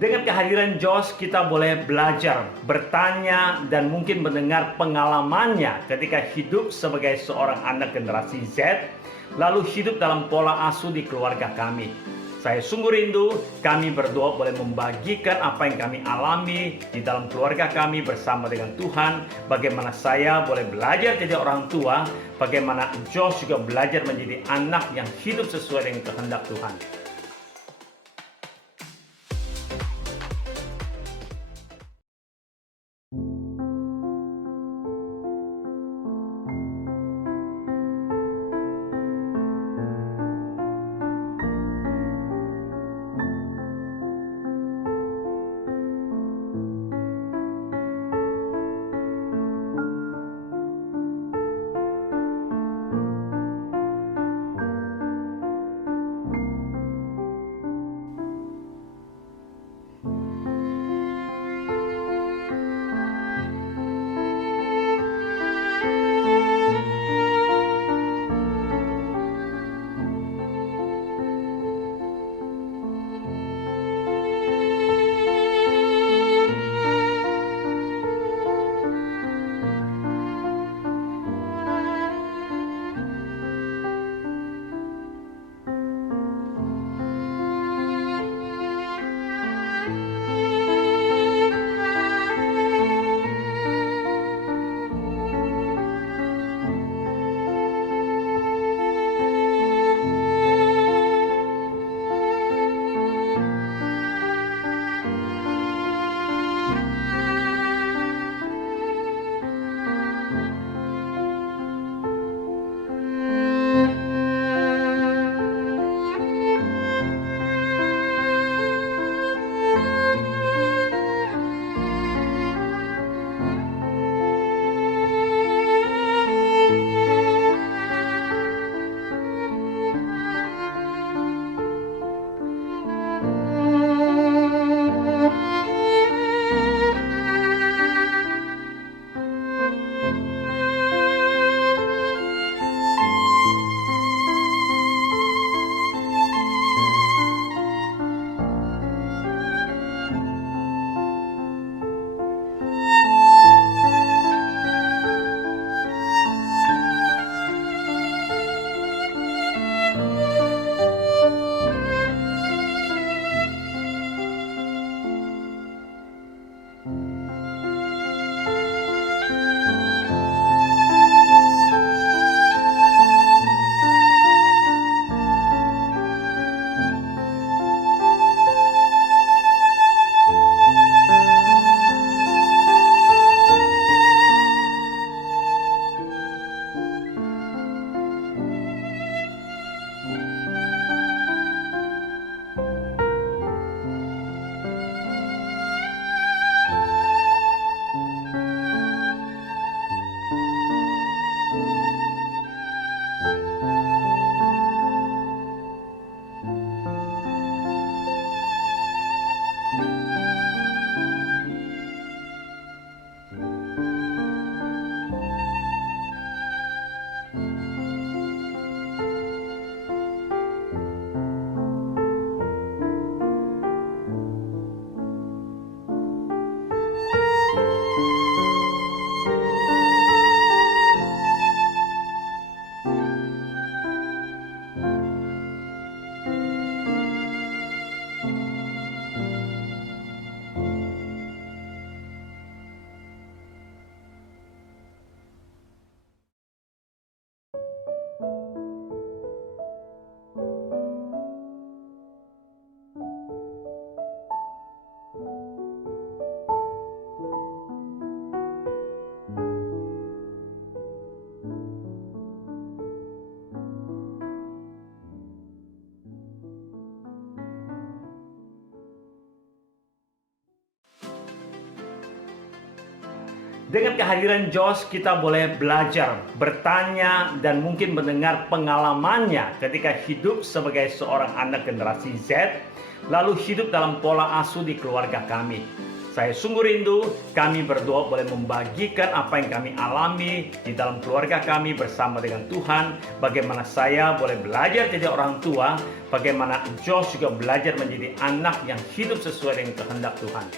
Dengan kehadiran Josh, kita boleh belajar, bertanya, dan mungkin mendengar pengalamannya ketika hidup sebagai seorang anak generasi Z, lalu hidup dalam pola asuh di keluarga kami. Saya sungguh rindu kami berdua boleh membagikan apa yang kami alami di dalam keluarga kami bersama dengan Tuhan, bagaimana saya boleh belajar jadi orang tua, bagaimana Josh juga belajar menjadi anak yang hidup sesuai dengan kehendak Tuhan. Dengan kehadiran Josh, kita boleh belajar, bertanya, dan mungkin mendengar pengalamannya ketika hidup sebagai seorang anak generasi Z, lalu hidup dalam pola asuh di keluarga kami. Saya sungguh rindu kami berdua boleh membagikan apa yang kami alami di dalam keluarga kami bersama dengan Tuhan. Bagaimana saya boleh belajar jadi orang tua, bagaimana Josh juga belajar menjadi anak yang hidup sesuai dengan kehendak Tuhan.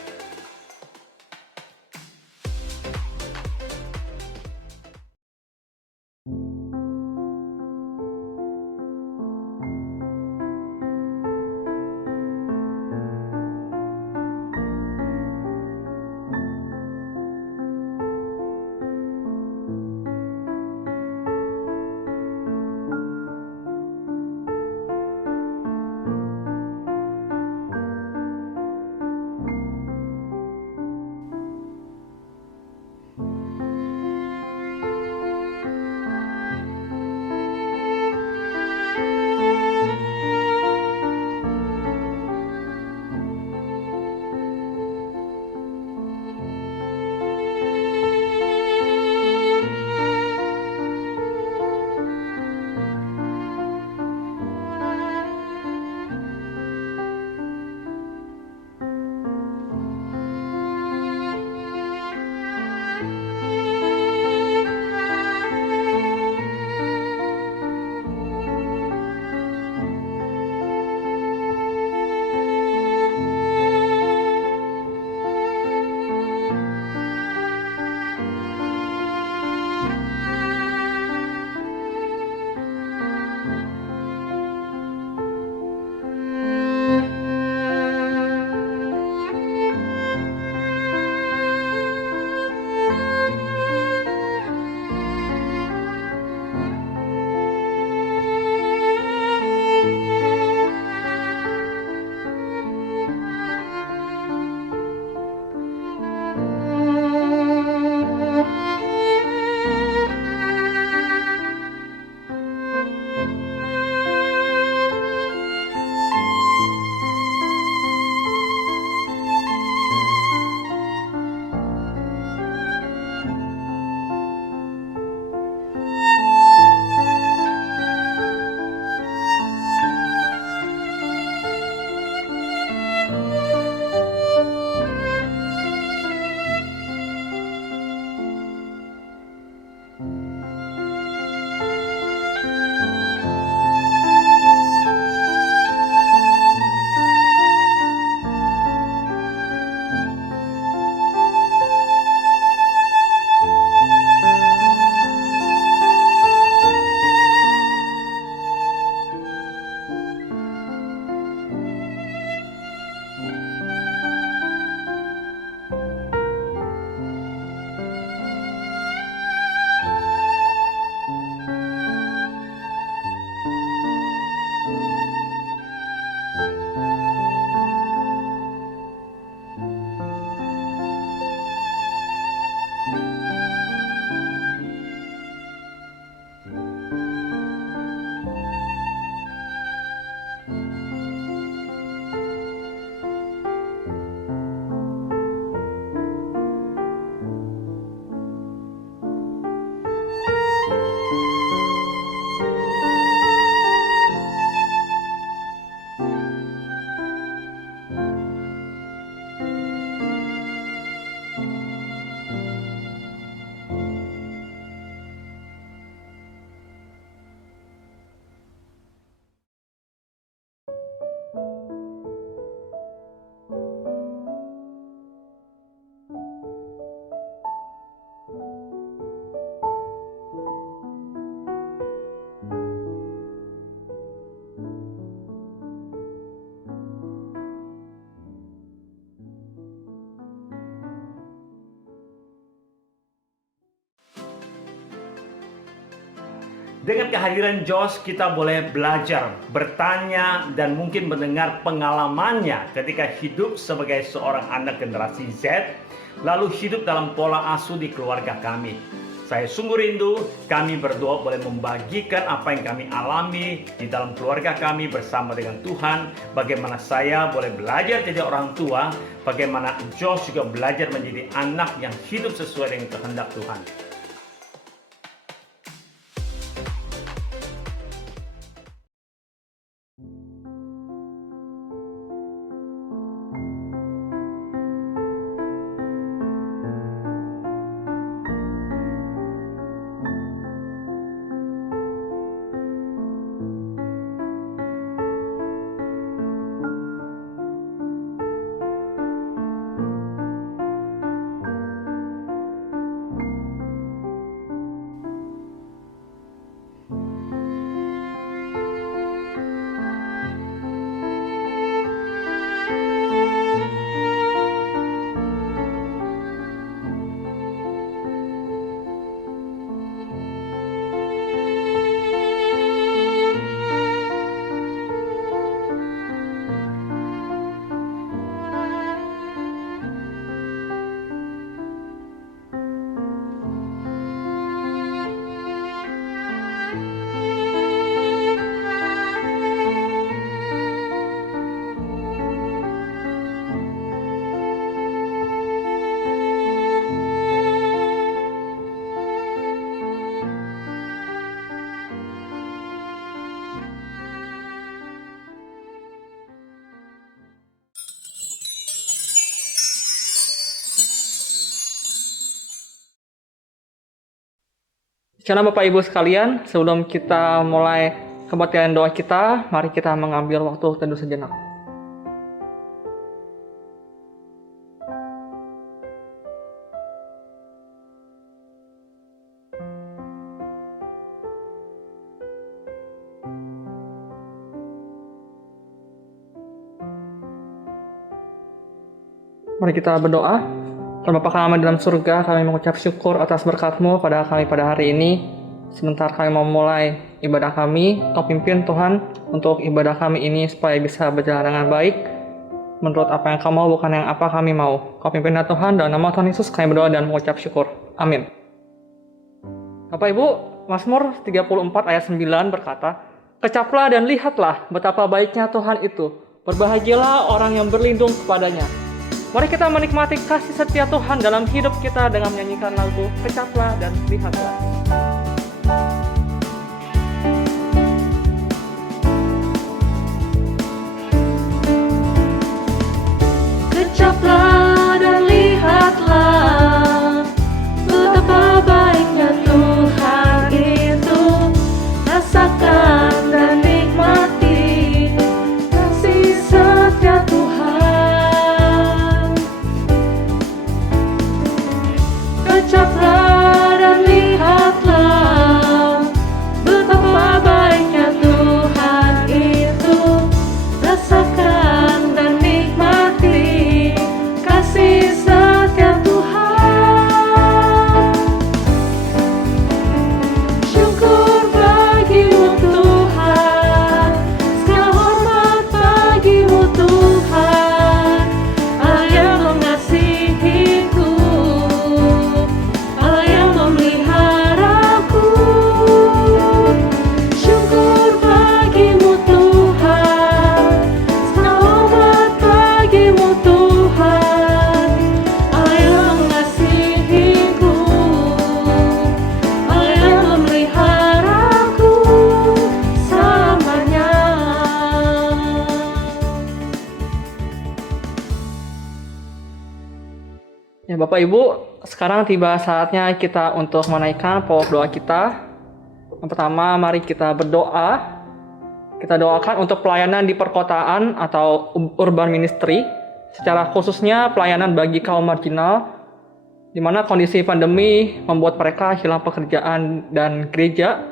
Dengan kehadiran Josh, kita boleh belajar, bertanya, dan mungkin mendengar pengalamannya ketika hidup sebagai seorang anak generasi Z, lalu hidup dalam pola asuh di keluarga kami. Saya sungguh rindu kami berdua boleh membagikan apa yang kami alami di dalam keluarga kami bersama dengan Tuhan. Bagaimana saya boleh belajar jadi orang tua, bagaimana Josh juga belajar menjadi anak yang hidup sesuai dengan kehendak Tuhan. Karena Bapak Ibu sekalian, sebelum kita mulai kebaktian doa kita, mari kita mengambil waktu teduh sejenak. Mari kita berdoa. Tuhan Bapa kami dalam surga, kami mengucap syukur atas berkat-Mu pada kami pada hari ini. Sebentar kami mau mulai ibadah kami, Kau pimpin Tuhan untuk ibadah kami ini supaya bisa berjalan dengan baik. Menurut apa yang Kau mau, bukan yang apa kami mau. Kau pimpin ya Tuhan, dalam nama Tuhan Yesus kami berdoa dan mengucap syukur. Amin. Bapak Ibu, Mazmur 34 ayat 9 berkata, "Kecaplah dan lihatlah betapa baiknya Tuhan itu. Berbahagialah orang yang berlindung kepadanya." Mari kita menikmati kasih setia Tuhan dalam hidup kita dengan menyanyikan lagu "Kecaplah dan Lihatlah". Kecaplah dan lihatlah betapa baiknya Tuhan itu. Rasakan dan nikmati kasih setia Tuhan. Kecaplah dan lihatlah betapa baiknya Tuhan itu. Rasakan dan nikmati kasih setia Tuhan. Syukur bagimu Tuhan, segala hormat bagimu Tuhan. Allah yang mengasihiku, Allah yang memeliharaku. Syukur bagimu Tuhan, segala hormat bagimu Tuhan. Allah yang mengasihiku, Allah yang memeliharaku selamanya. Ya Bapak Ibu, sekarang tiba saatnya kita untuk menaikkan pokok doa kita. Yang pertama, mari kita berdoa. Kita doakan untuk pelayanan di perkotaan atau urban ministry, secara khususnya pelayanan bagi kaum marginal, di mana kondisi pandemi membuat mereka hilang pekerjaan dan gereja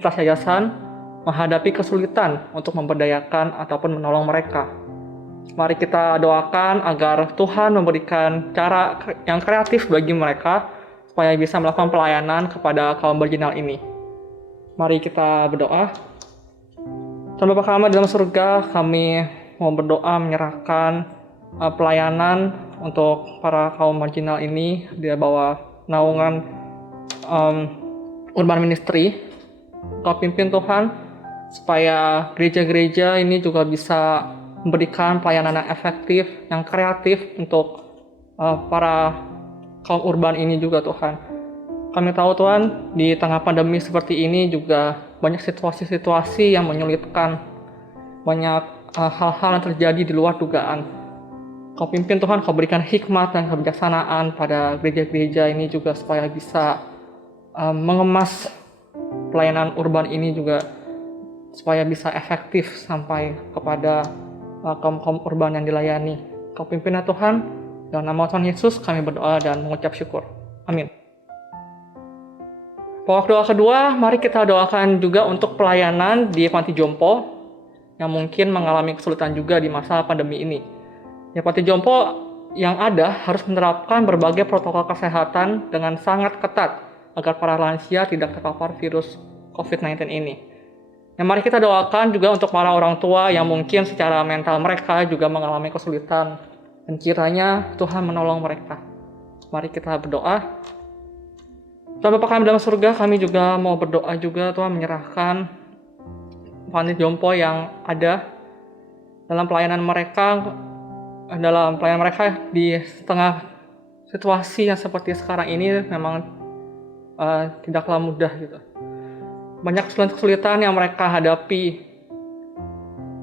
atas yayasan menghadapi kesulitan untuk memberdayakan ataupun menolong mereka. Mari kita doakan agar Tuhan memberikan cara yang kreatif bagi mereka supaya bisa melakukan pelayanan kepada kaum marginal ini. Mari kita berdoa. Tuhan Bapa kami dalam surga, kami mau berdoa menyerahkan pelayanan untuk para kaum marginal ini di bawah naungan urban ministry. Kau pimpin Tuhan supaya gereja-gereja ini juga bisa memberikan pelayanan yang efektif, yang kreatif untuk para kaum urban ini juga Tuhan. Kami tahu Tuhan, di tengah pandemi seperti ini juga banyak situasi-situasi yang menyulitkan, banyak hal-hal yang terjadi di luar dugaan. Kau pimpin Tuhan, Kau berikan hikmat dan kebijaksanaan pada gereja-gereja ini juga supaya bisa mengemas pelayanan urban ini juga supaya bisa efektif sampai kepada kaum urban yang dilayani. Kau pimpin Tuhan, dalam nama Tuhan Yesus kami berdoa dan mengucap syukur. Amin. Pokok doa kedua, mari kita doakan juga untuk pelayanan di panti jompo yang mungkin mengalami kesulitan juga di masa pandemi ini. Ya, panti jompo yang ada harus menerapkan berbagai protokol kesehatan dengan sangat ketat agar para lansia tidak terpapar virus COVID-19 ini. Ya, mari kita doakan juga untuk para orang tua yang mungkin secara mental mereka juga mengalami kesulitan, dan kiranya Tuhan menolong mereka. Mari kita berdoa. Tuhan Bapa kami dalam surga, kami juga mau berdoa juga Tuhan menyerahkan panti jompo yang ada dalam pelayanan mereka di tengah situasi yang seperti sekarang ini memang tidaklah mudah gitu. Banyak kesulitan yang mereka hadapi,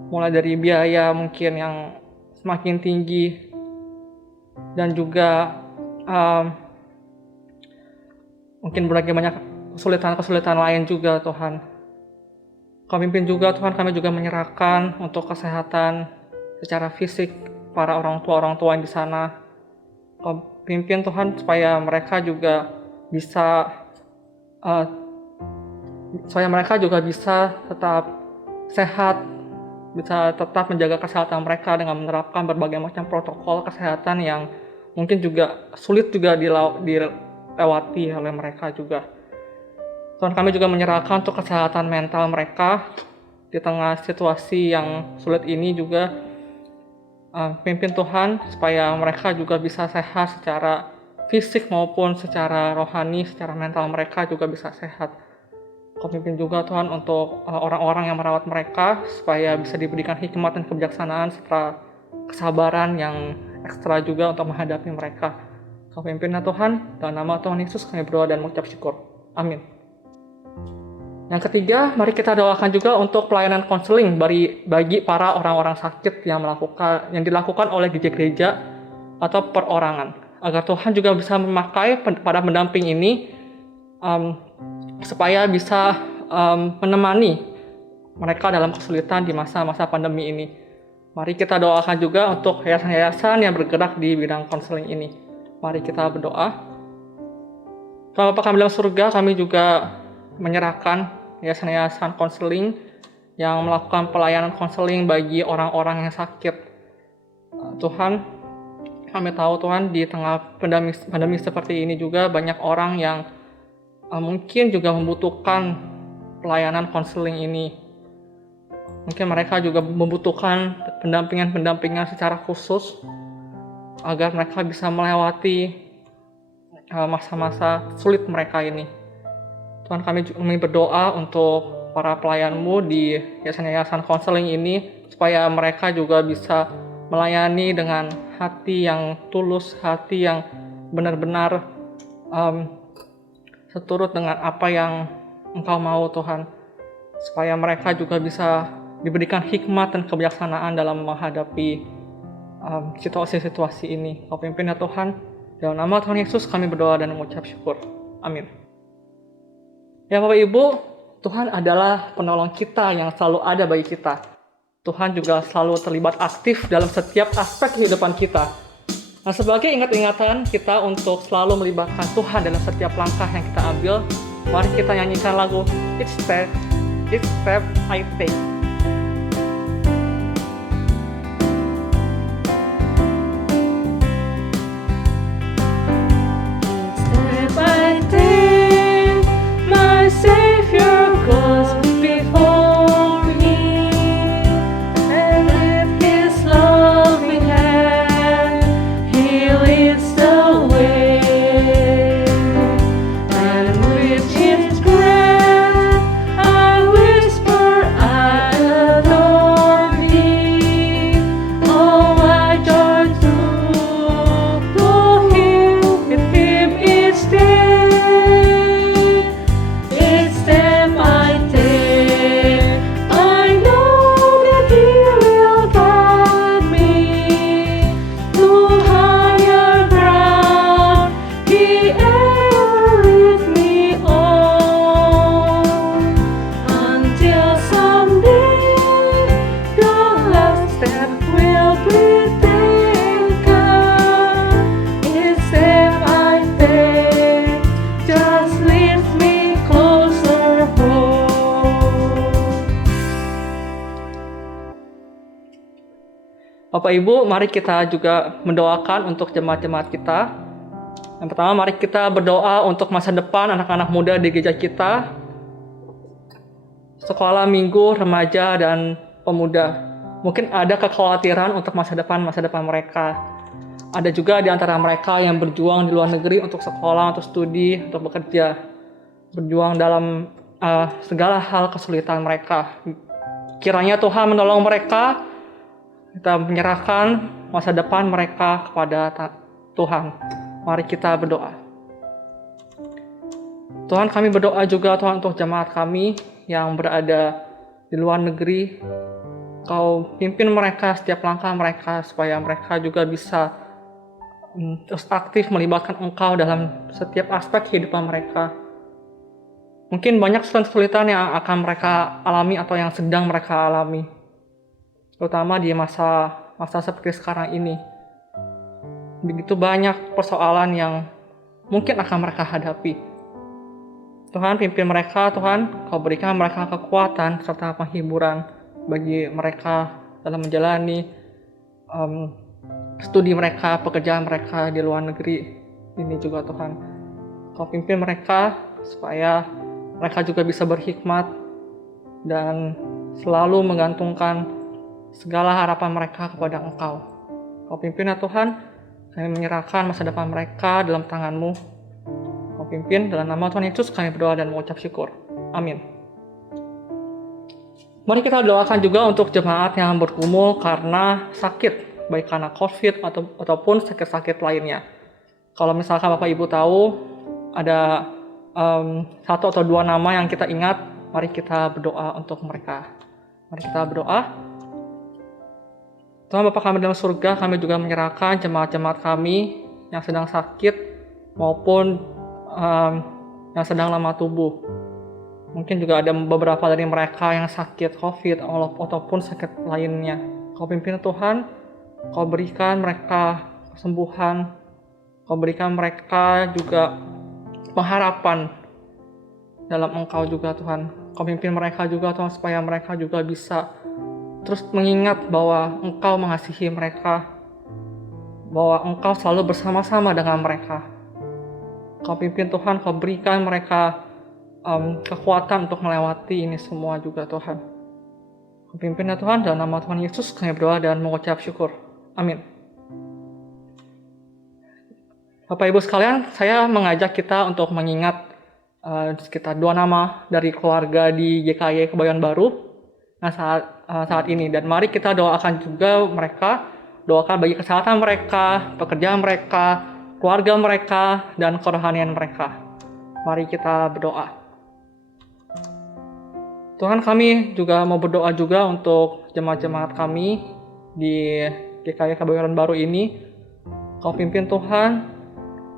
mulai dari biaya mungkin yang semakin tinggi dan juga mungkin berbagai banyak kesulitan lain juga Tuhan. Kau pimpin juga Tuhan, kami juga menyerahkan untuk kesehatan secara fisik para orang tua yang di sana. Kau pimpin Tuhan supaya mereka juga bisa tetap sehat, bisa tetap menjaga kesehatan mereka dengan menerapkan berbagai macam protokol kesehatan yang mungkin juga sulit juga dilewati oleh mereka juga. Tuhan, kami juga menyerahkan untuk kesehatan mental mereka di tengah situasi yang sulit ini juga. Pimpin Tuhan supaya mereka juga bisa sehat secara fisik maupun secara rohani, secara mental mereka juga bisa sehat. Kau pimpin juga Tuhan untuk orang-orang yang merawat mereka supaya bisa diberikan hikmat dan kebijaksanaan serta kesabaran yang ekstra juga untuk menghadapi mereka. Kau pimpin Tuhan, dalam nama Tuhan Yesus kami berdoa dan mengucap syukur. Amin. Yang ketiga, mari kita doakan juga untuk pelayanan konseling bagi para orang-orang sakit yang dilakukan oleh gereja-gereja atau perorangan, agar Tuhan juga bisa memakai para pendamping ini supaya bisa menemani mereka dalam kesulitan di masa-masa pandemi ini. Mari kita doakan juga untuk yayasan-yayasan yang bergerak di bidang konseling ini. Mari kita berdoa. Tuhan Bapa kami dalam surga, kami juga menyerahkan yayasan-yayasan konseling yang melakukan pelayanan konseling bagi orang-orang yang sakit. Tuhan, kami tahu Tuhan di tengah pandemi seperti ini juga banyak orang yang mungkin juga membutuhkan pelayanan konseling ini. Mungkin mereka juga membutuhkan pendampingan secara khusus agar mereka bisa melewati masa-masa sulit mereka ini. Tuhan, kami berdoa untuk para pelayan-Mu di yayasan-yayasan konseling ini supaya mereka juga bisa melayani dengan hati yang tulus, hati yang benar-benar seturut dengan apa yang Engkau mau Tuhan, supaya mereka juga bisa diberikan hikmat dan kebijaksanaan dalam menghadapi situasi-situasi ini. Kau pimpin ya Tuhan, dalam nama Tuhan Yesus kami berdoa dan mengucap syukur. Amin. Ya Bapak Ibu, Tuhan adalah penolong kita yang selalu ada bagi kita. Tuhan juga selalu terlibat aktif dalam setiap aspek kehidupan kita. Nah, sebagai ingat-ingatan kita untuk selalu melibatkan Tuhan dalam setiap langkah yang kita ambil, mari kita nyanyikan lagu Each Step I Take. Step I take, my Savior goes before me, and with His loving hand, He leads the way. And with Bapak Ibu, mari kita juga mendoakan untuk jemaat-jemaat kita. Yang pertama, mari kita berdoa untuk masa depan anak-anak muda di gereja kita, sekolah minggu, remaja, dan pemuda. Mungkin ada kekhawatiran untuk masa depan mereka. Ada juga di antara mereka yang berjuang di luar negeri untuk sekolah, untuk studi, untuk bekerja. Berjuang dalam segala hal kesulitan mereka. Kiranya Tuhan menolong mereka. Kita menyerahkan masa depan mereka kepada Tuhan. Mari kita berdoa. Tuhan, kami berdoa juga Tuhan untuk jemaat kami yang berada di luar negeri. Kau pimpin mereka setiap langkah mereka supaya mereka juga bisa terus aktif melibatkan Engkau dalam setiap aspek kehidupan mereka. Mungkin banyak kesulitan yang akan mereka alami atau yang sedang mereka alami, terutama di masa seperti sekarang ini. Begitu banyak persoalan yang mungkin akan mereka hadapi. Tuhan, pimpin mereka, Tuhan. Kau berikan mereka kekuatan serta penghiburan bagi mereka dalam menjalani studi mereka, pekerjaan mereka di luar negeri ini juga, Tuhan. Kau pimpin mereka supaya mereka juga bisa berhikmat dan selalu menggantungkan segala harapan mereka kepada Engkau. Kau pimpin ya Tuhan, kami menyerahkan masa depan mereka dalam tangan-Mu. Kau pimpin, dalam nama Tuhan Yesus kami berdoa dan mengucap syukur. Amin. Mari kita doakan juga untuk jemaat yang bergumul karena sakit, baik karena COVID ataupun sakit-sakit lainnya. Kalau misalkan Bapak Ibu tahu ada 1 atau 2 nama yang kita ingat, mari kita berdoa untuk mereka. Mari kita berdoa. Tuhan Bapa kami dalam surga, kami juga menyerahkan jemaat-jemaat kami yang sedang sakit maupun yang sedang lemah tubuh. Mungkin juga ada beberapa dari mereka yang sakit COVID ataupun sakit lainnya. Kau pimpin Tuhan, Kau berikan mereka kesembuhan, Kau berikan mereka juga pengharapan dalam Engkau juga Tuhan. Kau pimpin mereka juga Tuhan supaya mereka juga bisa terus mengingat bahwa Engkau mengasihi mereka, bahwa Engkau selalu bersama-sama dengan mereka. Kau pimpin Tuhan, Kau berikan mereka kekuatan untuk melewati ini semua juga Tuhan. Kau pimpin ya Tuhan, dalam nama Tuhan Yesus kami berdoa dan mengucap syukur. Amin. Bapak Ibu sekalian, saya mengajak kita untuk mengingat sekitar 2 nama dari keluarga di GKY Kebayoran Baru saat ini, dan mari kita doakan juga mereka, doakan bagi kesehatan mereka, pekerjaan mereka, keluarga mereka, dan kerohanian mereka. Mari kita berdoa. Tuhan, kami juga mau berdoa juga untuk jemaat-jemaat kami di GKY Kebayoran Baru ini. Kau pimpin Tuhan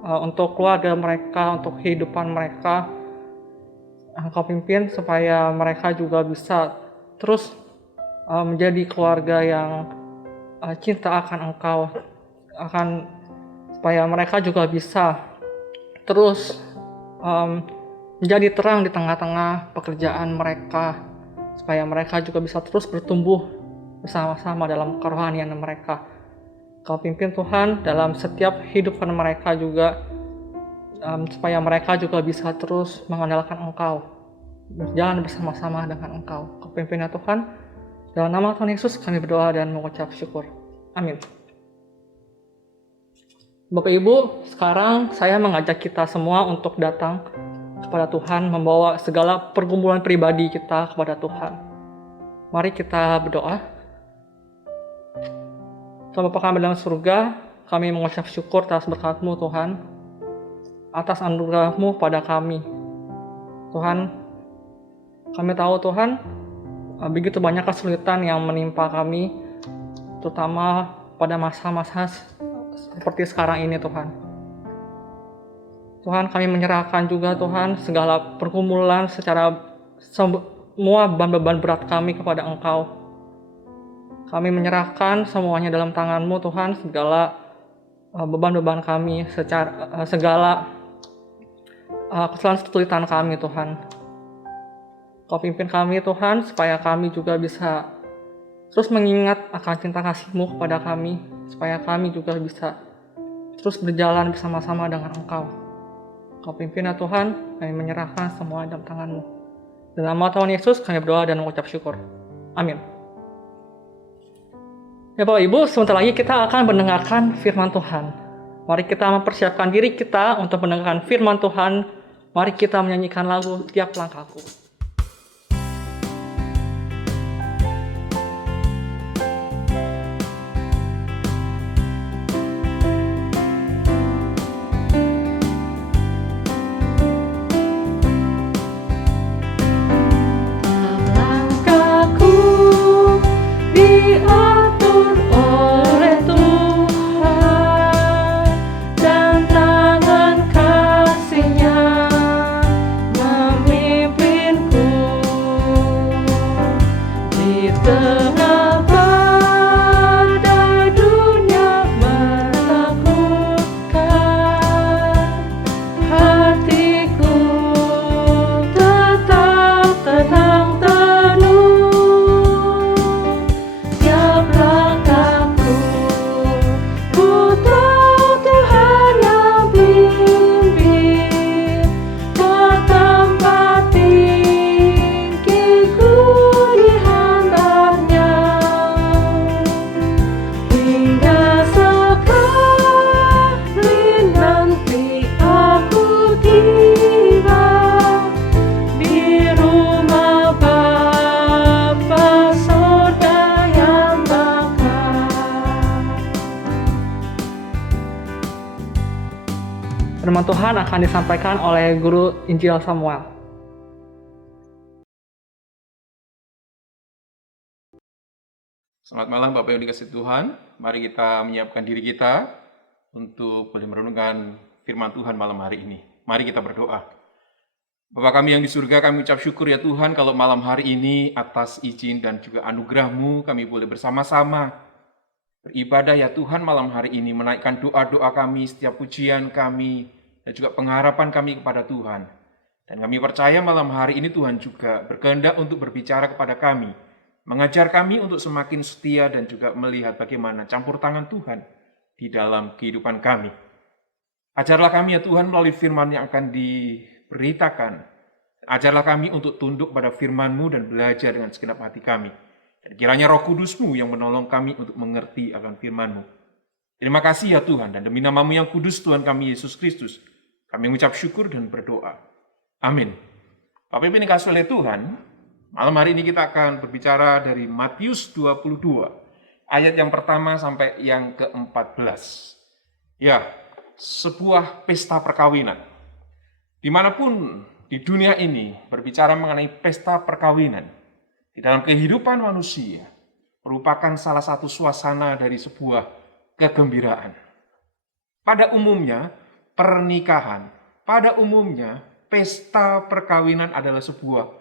untuk keluarga mereka, untuk kehidupan mereka. Kau pimpin supaya mereka juga bisa terus menjadi keluarga yang cinta akan Engkau, supaya mereka juga bisa terus menjadi terang di tengah-tengah pekerjaan mereka, supaya mereka juga bisa terus bertumbuh bersama-sama dalam kerohanian mereka. Kau pimpin Tuhan dalam setiap kehidupan mereka juga, supaya mereka juga bisa terus mengandalkan Engkau, berjalan bersama-sama dengan Engkau. Kau pimpin ya Tuhan, dalam nama Tuhan Yesus kami berdoa dan mengucap syukur. Amin. Bapak Ibu, sekarang saya mengajak kita semua untuk datang kepada Tuhan, membawa segala pergumulan pribadi kita kepada Tuhan. Mari kita berdoa. Tuhan Bapa kami dalam surga, kami mengucap syukur atas berkat-Mu Tuhan, atas anugerah-Mu pada kami. Tuhan, kami tahu Tuhan, begitu banyak kesulitan yang menimpa kami, terutama pada masa-masa seperti sekarang ini Tuhan. Tuhan, kami menyerahkan juga Tuhan segala pergumulan secara semua beban-beban berat kami kepada Engkau. Kami menyerahkan semuanya dalam tangan-Mu Tuhan, segala beban-beban kami, segala kesulitan kami Tuhan. Kau pimpin kami Tuhan, supaya kami juga bisa terus mengingat akan cinta kasih-Mu kepada kami, supaya kami juga bisa terus berjalan bersama-sama dengan Engkau. Kau pimpin ya Tuhan, kami menyerahkan semua dalam tangan-Mu. Dalam nama Tuhan Yesus kami berdoa dan mengucap syukur. Amin. Ya Bapak Ibu, sebentar lagi kita akan mendengarkan firman Tuhan. Mari kita mempersiapkan diri kita untuk mendengarkan firman Tuhan. Mari kita menyanyikan lagu Tiap Langkahku. Langkahku diatur oleh Tuhan, dan tangan kasih-Nya memimpinku di tengah badai dunia menakutkan. Hatiku tetap tenang teduh. Tiap langkahku, ku tahu Tuhan yang pimpin ke tempat tinggiku di handapnya. Hingga sekali nanti aku tiba di rumah Bapa surga yang bakal. Firman Tuhan akan disampaikan oleh Guru Injil Samuel. Selamat malam Bapak yang dikasihi Tuhan. Mari kita menyiapkan diri kita untuk boleh merenungkan firman Tuhan malam hari ini. Mari kita berdoa. Bapa kami yang di surga, kami ucap syukur ya Tuhan kalau malam hari ini atas izin dan juga anugerah-Mu kami boleh bersama-sama beribadah ya Tuhan malam hari ini, menaikkan doa-doa kami, setiap pujian kami, dan juga pengharapan kami kepada Tuhan. Dan kami percaya malam hari ini Tuhan juga berkehendak untuk berbicara kepada kami, mengajar kami untuk semakin setia dan juga melihat bagaimana campur tangan Tuhan di dalam kehidupan kami. Ajarlah kami ya Tuhan melalui firman yang akan diberitakan. Ajarlah kami untuk tunduk pada firman-Mu dan belajar dengan segenap hati kami. Dan kiranya Roh Kudus-Mu yang menolong kami untuk mengerti akan firman-Mu. Terima kasih ya Tuhan, dan demi nama-Mu yang kudus Tuhan kami Yesus Kristus, kami mengucap syukur dan berdoa. Amin. Bapak Ibu yang dikasihi oleh Tuhan, malam hari ini kita akan berbicara dari Matius 22, ayat yang pertama sampai yang ke-14. Ya, sebuah pesta perkawinan. Dimanapun di dunia ini berbicara mengenai pesta perkawinan, di dalam kehidupan manusia, merupakan salah satu suasana dari sebuah kegembiraan. Pada umumnya, pernikahan, pada umumnya, pesta perkawinan adalah sebuah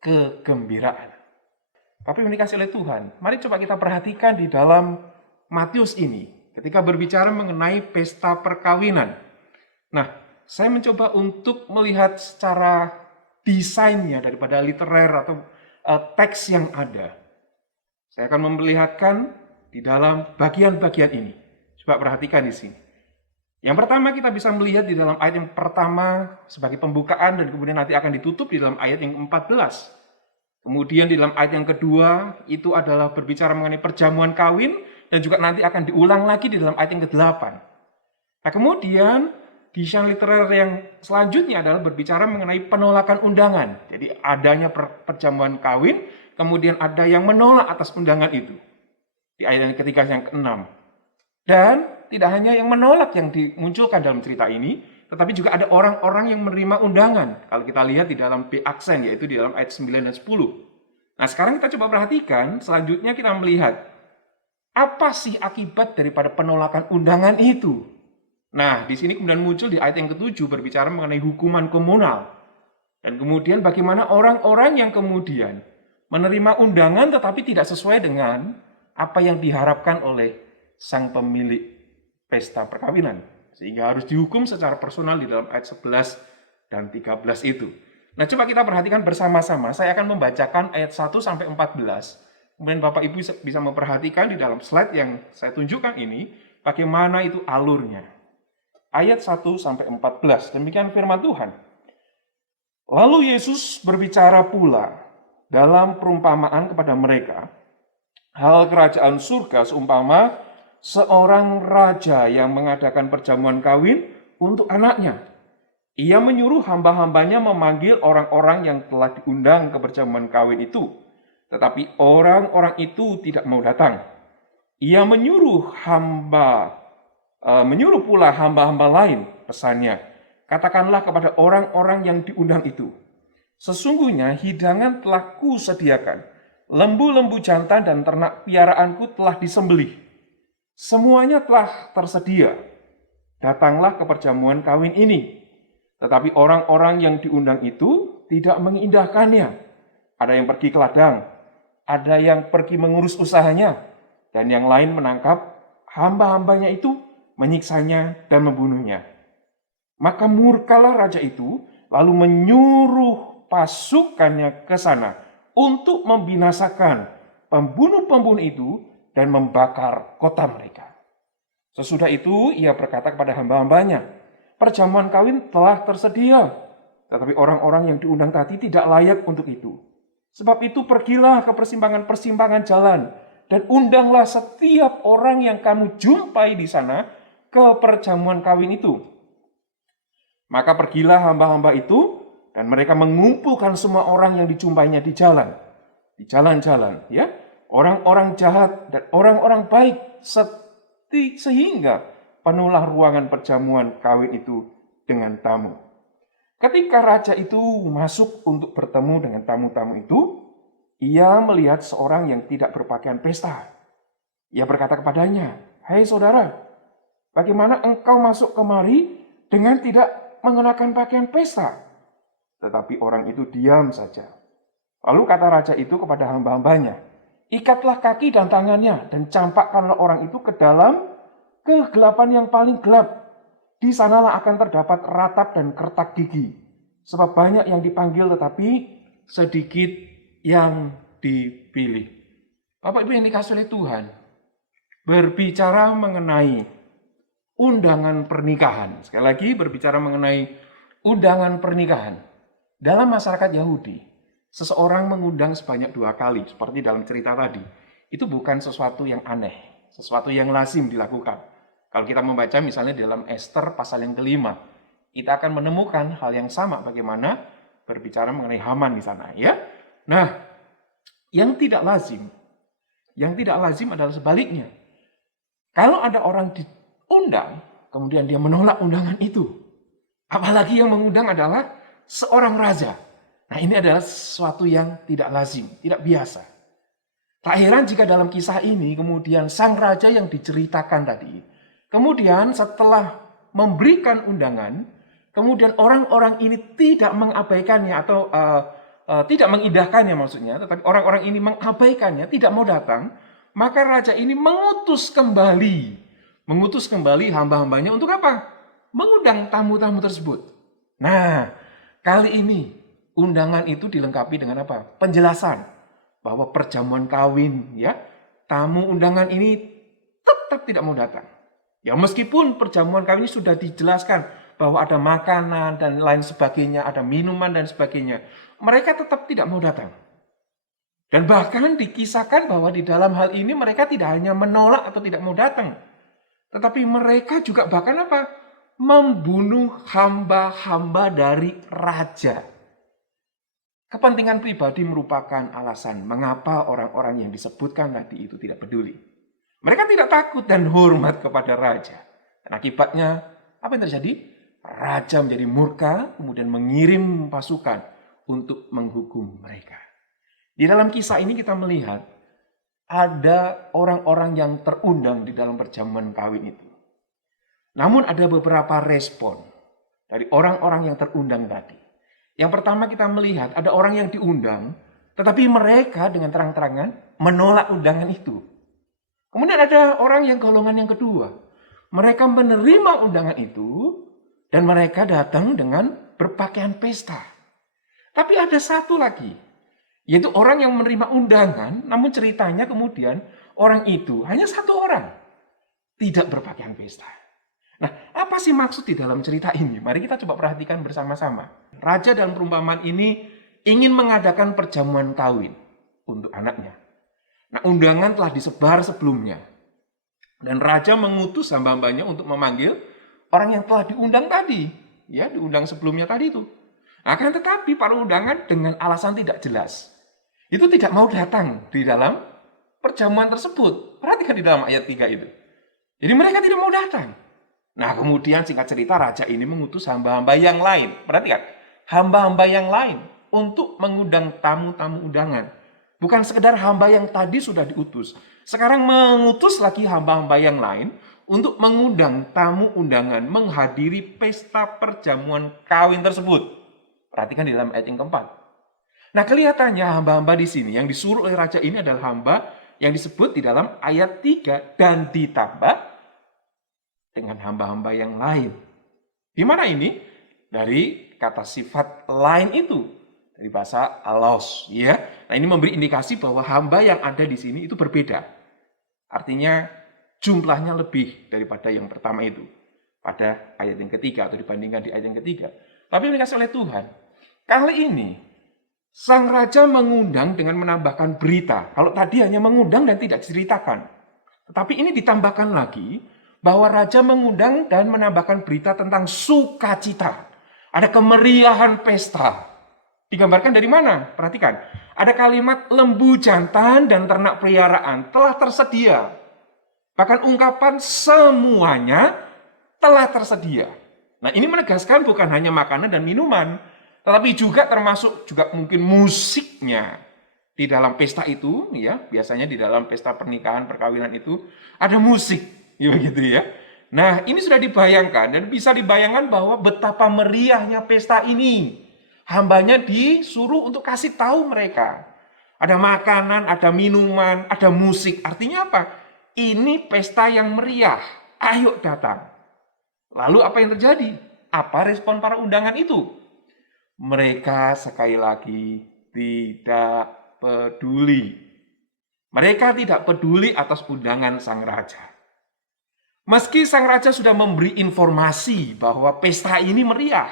kegembiraan. Tapi yang dikasihi oleh Tuhan, mari coba kita perhatikan di dalam Matius ini, ketika berbicara mengenai pesta perkawinan. Nah, saya mencoba untuk melihat secara desainnya daripada literer atau teks yang ada. Saya akan memperlihatkan di dalam bagian-bagian ini. Coba perhatikan di sini. Yang pertama kita bisa melihat di dalam ayat yang pertama sebagai pembukaan dan kemudian nanti akan ditutup di dalam ayat yang 14. Kemudian di dalam ayat yang kedua itu adalah berbicara mengenai perjamuan kawin dan juga nanti akan diulang lagi di dalam ayat yang ke-8. Nah kemudian desain literer yang selanjutnya adalah berbicara mengenai penolakan undangan. Jadi adanya perjamuan kawin, kemudian ada yang menolak atas undangan itu. Di ayat yang ketiga yang ke-6. Dan tidak hanya yang menolak yang dimunculkan dalam cerita ini, tetapi juga ada orang-orang yang menerima undangan. Kalau kita lihat di dalam B aksen, yaitu di dalam ayat 9 dan 10. Nah sekarang kita coba perhatikan, selanjutnya kita melihat, apa sih akibat daripada penolakan undangan itu? Nah di sini kemudian muncul di ayat yang ke-7 berbicara mengenai hukuman komunal. Dan kemudian bagaimana orang-orang yang kemudian menerima undangan tetapi tidak sesuai dengan apa yang diharapkan oleh sang pemilik pesta perkawinan. Sehingga harus dihukum secara personal di dalam ayat 11 dan 13 itu. Nah coba kita perhatikan bersama-sama. Saya akan membacakan ayat 1 sampai 14. Kemudian Bapak Ibu bisa memperhatikan di dalam slide yang saya tunjukkan ini, bagaimana itu alurnya. Ayat 1 sampai 14, demikian firman Tuhan. Lalu Yesus berbicara pula dalam perumpamaan kepada mereka, hal kerajaan surga seumpama seorang raja yang mengadakan perjamuan kawin untuk anaknya. Ia menyuruh hamba-hambanya memanggil orang-orang yang telah diundang ke perjamuan kawin itu. Tetapi orang-orang itu tidak mau datang. Ia menyuruh pula hamba-hamba lain, pesannya. Katakanlah kepada orang-orang yang diundang itu, sesungguhnya hidangan telah kusediakan, lembu-lembu jantan dan ternak piaraanku telah disembelih. Semuanya telah tersedia. Datanglah ke perjamuan kawin ini. Tetapi orang-orang yang diundang itu tidak mengindahkannya. Ada yang pergi ke ladang, ada yang pergi mengurus usahanya, dan yang lain menangkap hamba-hambanya itu, menyiksanya dan membunuhnya. Maka murkalah raja itu, lalu menyuruh pasukannya ke sana untuk membinasakan pembunuh-pembunuh itu dan membakar kota mereka. Sesudah itu ia berkata kepada hamba-hambanya, perjamuan kawin telah tersedia, tetapi orang-orang yang diundang tadi tidak layak untuk itu. Sebab itu pergilah ke persimpangan-persimpangan jalan dan undanglah setiap orang yang kamu jumpai di sana ke perjamuan kawin itu. Maka pergilah hamba-hamba itu dan mereka mengumpulkan semua orang yang dijumpainya di jalan-jalan, ya, orang-orang jahat dan orang-orang baik, sehingga penuhlah ruangan perjamuan kawin itu dengan tamu. Ketika raja itu masuk untuk bertemu dengan tamu-tamu itu, ia melihat seorang yang tidak berpakaian pesta. Ia berkata kepadanya, "Hai saudara, bagaimana engkau masuk kemari dengan tidak mengenakan pakaian pesta?" Tetapi orang itu diam saja. Lalu kata raja itu kepada hamba-hambanya, "Ikatlah kaki dan tangannya dan campakkanlah orang itu ke dalam kegelapan yang paling gelap. Di sanalah akan terdapat ratap dan kertak gigi. Sebab banyak yang dipanggil tetapi sedikit yang dipilih." Bapak Ibu yang dikasihi oleh Tuhan, berbicara mengenai undangan pernikahan. Sekali lagi berbicara mengenai undangan pernikahan. Dalam masyarakat Yahudi, seseorang mengundang sebanyak 2 kali, seperti dalam cerita tadi. Itu bukan sesuatu yang aneh, sesuatu yang lazim dilakukan. Kalau kita membaca misalnya dalam Ester pasal yang ke-5, kita akan menemukan hal yang sama bagaimana berbicara mengenai Haman di sana, ya. Nah, yang tidak lazim adalah sebaliknya. Kalau ada orang diundang, kemudian dia menolak undangan itu, apalagi yang mengundang adalah seorang raja. Nah, ini adalah sesuatu yang tidak lazim, tidak biasa. Tak heran jika dalam kisah ini kemudian sang raja yang diceritakan tadi, kemudian setelah memberikan undangan, kemudian orang-orang ini tidak mengabaikannya atau tidak mengindahkannya maksudnya, tetapi orang-orang ini mengabaikannya, tidak mau datang, maka raja ini mengutus kembali hamba-hambanya untuk apa? Mengundang tamu-tamu tersebut. Nah, kali ini undangan itu dilengkapi dengan apa? Penjelasan bahwa perjamuan kawin, ya, tamu undangan ini tetap tidak mau datang. Ya, meskipun perjamuan kawin ini sudah dijelaskan bahwa ada makanan dan lain sebagainya, ada minuman dan sebagainya, mereka tetap tidak mau datang. Dan bahkan dikisahkan bahwa di dalam hal ini mereka tidak hanya menolak atau tidak mau datang, tetapi mereka juga bahkan apa? Membunuh hamba-hamba dari raja. Kepentingan pribadi merupakan alasan mengapa orang-orang yang disebutkan tadi itu tidak peduli. Mereka tidak takut dan hormat kepada raja. Dan akibatnya, apa yang terjadi? Raja menjadi murka, kemudian mengirim pasukan untuk menghukum mereka. Di dalam kisah ini kita melihat ada orang-orang yang terundang di dalam perjamuan kawin itu. Namun ada beberapa respon dari orang-orang yang terundang tadi. Yang pertama kita melihat ada orang yang diundang, tetapi mereka dengan terang-terangan menolak undangan itu. Kemudian ada orang yang golongan yang kedua. Mereka menerima undangan itu dan mereka datang dengan berpakaian pesta. Tapi ada satu lagi Yaitu orang yang menerima undangan, namun ceritanya kemudian orang itu hanya satu orang. Tidak berpakaian pesta. Nah, apa sih maksud di dalam cerita ini? Mari kita coba perhatikan bersama-sama. Raja dalam perumpamaan ini ingin mengadakan perjamuan kawin untuk anaknya. Nah, undangan telah disebar sebelumnya. Dan raja mengutus hamba-hambanya untuk memanggil orang yang telah diundang tadi. Ya, diundang sebelumnya tadi itu. Akan tetapi para undangan dengan alasan tidak jelas. Itu tidak mau datang di dalam perjamuan tersebut. Perhatikan di dalam ayat 3 itu. Jadi mereka tidak mau datang. Nah, kemudian singkat cerita raja ini mengutus hamba-hamba yang lain. Perhatikan, hamba-hamba yang lain untuk mengundang tamu-tamu undangan. Bukan sekedar hamba yang tadi sudah diutus. Sekarang mengutus lagi hamba-hamba yang lain untuk mengundang tamu undangan menghadiri pesta perjamuan kawin tersebut. Perhatikan di dalam ayat yang keempat. Nah, kelihatannya hamba-hamba di sini yang disuruh oleh raja ini adalah hamba yang disebut di dalam ayat 3 dan ditambah dengan hamba-hamba yang lain. Di mana ini? Dari kata sifat lain itu, dari bahasa alos, ya. Nah, ini memberi indikasi bahwa hamba yang ada di sini itu berbeda. Artinya jumlahnya lebih daripada yang pertama itu pada ayat yang ketiga atau dibandingkan di ayat yang ketiga. Tapi dikasih oleh Tuhan. Kali ini sang raja mengundang dengan menambahkan berita. Kalau tadi hanya mengundang dan tidak diceritakan. Tetapi ini ditambahkan lagi bahwa raja mengundang dan menambahkan berita tentang sukacita. Ada kemeriahan pesta. Digambarkan dari mana? Perhatikan. Ada kalimat lembu jantan dan ternak peliharaan telah tersedia. Bahkan ungkapan semuanya telah tersedia. Nah, ini menegaskan bukan hanya makanan dan minuman, tetapi juga termasuk juga mungkin musiknya. Di dalam pesta itu, ya, biasanya di dalam pesta pernikahan, perkawinan itu ada musik, ya begitu ya. Nah, ini sudah dibayangkan dan bisa dibayangkan bahwa betapa meriahnya pesta ini. Hambanya disuruh untuk kasih tahu mereka. Ada makanan, ada minuman, ada musik. Artinya apa? Ini pesta yang meriah. Ayo datang. Lalu apa yang terjadi? Apa respon para undangan itu? Mereka sekali lagi tidak peduli. Mereka tidak peduli atas undangan sang raja. Meski sang raja sudah memberi informasi bahwa pesta ini meriah,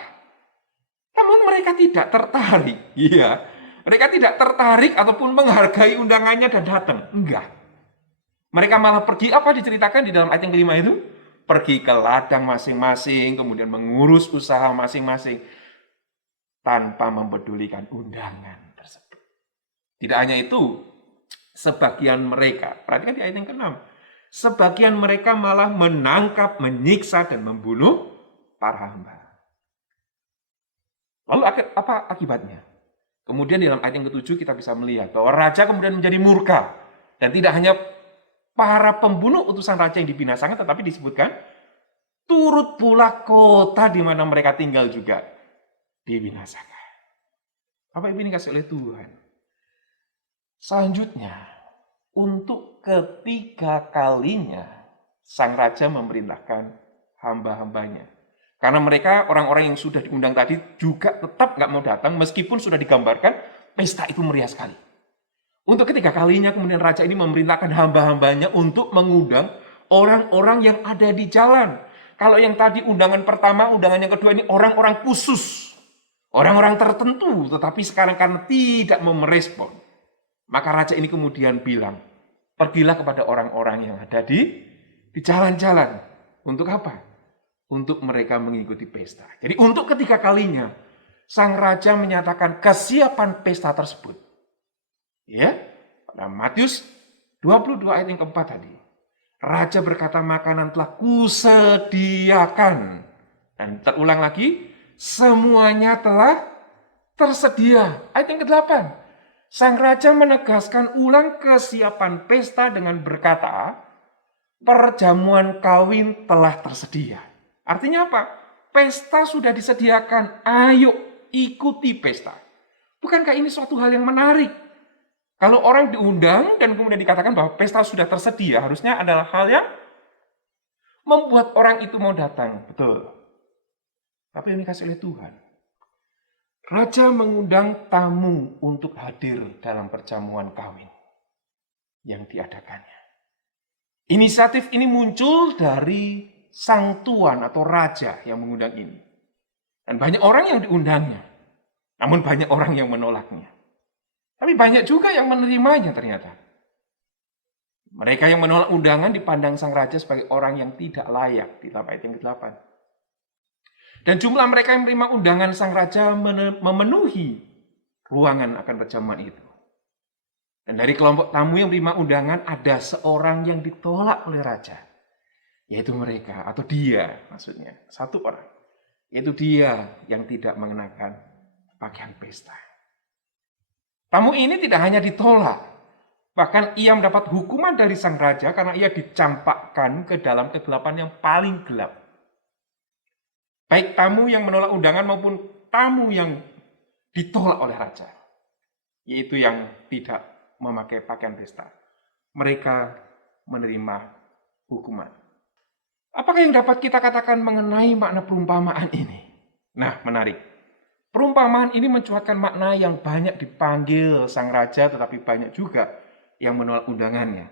namun mereka tidak tertarik. Iya, mereka tidak tertarik ataupun menghargai undangannya dan datang. Enggak. Mereka malah pergi, apa diceritakan di dalam ayat yang kelima itu? Pergi ke ladang masing-masing, kemudian mengurus usaha masing-masing, tanpa mempedulikan undangan tersebut. Tidak hanya itu, sebagian mereka, perhatikan di ayat yang ke-6, sebagian mereka malah menangkap, menyiksa, dan membunuh para hamba. Lalu apa akibatnya? Kemudian di dalam ayat yang ke-7 kita bisa melihat bahwa raja kemudian menjadi murka. Dan tidak hanya para pembunuh utusan raja yang dibinasakan, tetapi disebutkan turut pula kota di mana mereka tinggal juga dibinasakan. Apa ini dikasih oleh Tuhan? Selanjutnya, untuk ketiga kalinya, sang raja memerintahkan hamba-hambanya. Karena mereka, orang-orang yang sudah diundang tadi, juga tetap nggak mau datang, meskipun sudah digambarkan, pesta itu meriah sekali. Untuk ketiga kalinya, kemudian raja ini memerintahkan hamba-hambanya untuk mengundang orang-orang yang ada di jalan. Kalau yang tadi undangan pertama, undangan yang kedua ini orang-orang khusus. Orang-orang tertentu, tetapi sekarang karena tidak mau merespon. Maka raja ini kemudian bilang, pergilah kepada orang-orang yang ada di jalan-jalan. Untuk apa? Untuk mereka mengikuti pesta. Jadi untuk ketiga kalinya, sang raja menyatakan kesiapan pesta tersebut. Ya, pada Matius 22 ayat yang keempat tadi. Raja berkata, makanan telah kusediakan. Dan terulang lagi, semuanya telah tersedia. Ayat yang ke-8. Sang raja menegaskan ulang kesiapan pesta dengan berkata, perjamuan kawin telah tersedia. Artinya apa? Pesta sudah disediakan, ayo ikuti pesta. Bukankah ini suatu hal yang menarik? Kalau orang diundang dan kemudian dikatakan bahwa pesta sudah tersedia, harusnya adalah hal yang membuat orang itu mau datang. Betul. Tapi ini dikasih oleh Tuhan. Raja mengundang tamu untuk hadir dalam perjamuan kawin yang diadakannya. Inisiatif ini muncul dari sang tuan atau raja yang mengundang ini. Dan banyak orang yang diundangnya, namun banyak orang yang menolaknya. Tapi banyak juga yang menerimanya ternyata. Mereka yang menolak undangan dipandang sang raja sebagai orang yang tidak layak di dalam ayat yang ke-8. Dan jumlah mereka yang menerima undangan sang raja memenuhi ruangan akan perjamuan itu. Dan dari kelompok tamu yang menerima undangan ada seorang yang ditolak oleh raja. Yaitu mereka, atau dia maksudnya. Satu orang. Yaitu dia yang tidak mengenakan pakaian pesta. Tamu ini tidak hanya ditolak. Bahkan ia mendapat hukuman dari sang raja karena ia dicampakkan ke dalam kegelapan yang paling gelap. Baik tamu yang menolak undangan maupun tamu yang ditolak oleh raja. Yaitu yang tidak memakai pakaian pesta. Mereka menerima hukuman. Apakah yang dapat kita katakan mengenai makna perumpamaan ini? Nah, menarik. Perumpamaan ini mencuatkan makna yang banyak dipanggil sang raja tetapi banyak juga yang menolak undangannya.